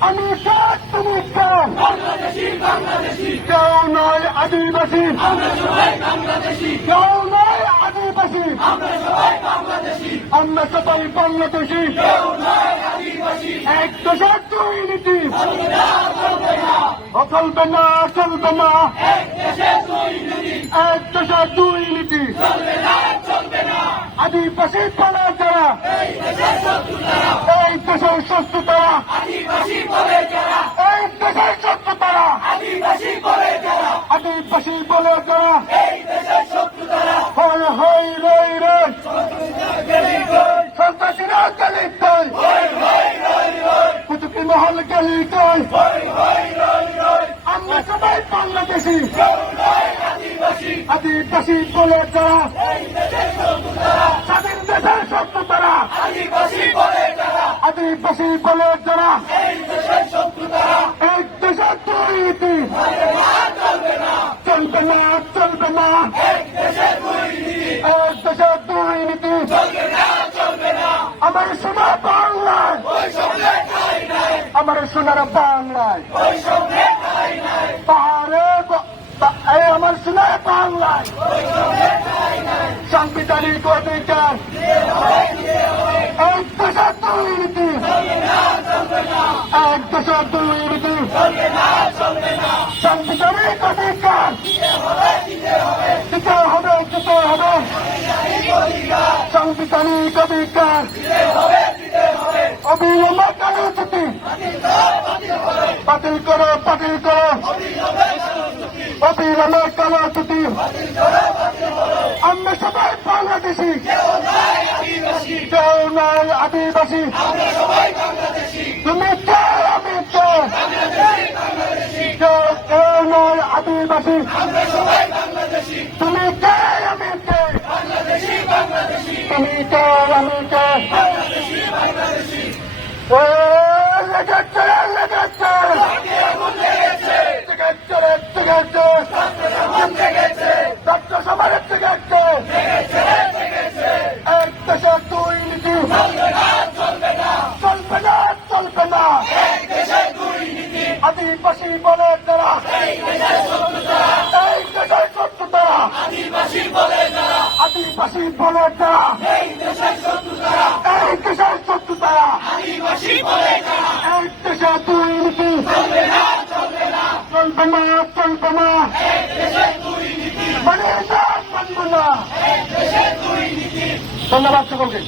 আমি কাজ তুমি কাজ কেউ নয় আদিবাসী কেউ নয় আদিবাসী আমরা সবাই বাংলাদেশি এক দেশের দুই নীতি চলবে না চলবে না এক দেশের দুই নীতি আদিবাসী পালা যারা এই দেশের শত্রু তারা এই দেশের শত্রু তারা আদিবাসী বলে যারা হয় হয় রই রই সন্ত্রাসীরা গলি কই কুতুবি মহল গলি কই আমরা সবাই বাংলাদেশি আদিবাসী বলে যারা স্বাধীন দেশের শত্রু তারা আদিবাসী বলে যারা এক দেশের দুর্নীতি চলবে না চলবে না এক দেশের দুর্নীতি আমার সোনা বাংলায় আমার সোনার বাংলায় পাহাড়ে আমার সোনার বাংলায় সাংবিধানিক অধিকার এক দেশের দুর্নীতি এক দেশের দুর্নীতি সাংবিধানিক অধিকার দিতে হবে সাংবিধানিক অধিকার অবিলম্বে কর্মসূচি বাতিল করো অবিলম্বে কর্মসূচি আমরা সবাই বাংলাদেশি কেউ নয় আদিবাসী তুমি কে আমি কে কেউ নয় আদিবাসী তুমি কে আমি কে তুমি কে আমি কে আদিবাসী বলে যারা এই দেশের শত্রু তারা আদিবাসী বলে যারা এই দেশের শত্রু তারা এক দেশের দুর্নীতি চলবে না মানে মানব না। ধন্যবাদ সকলকে।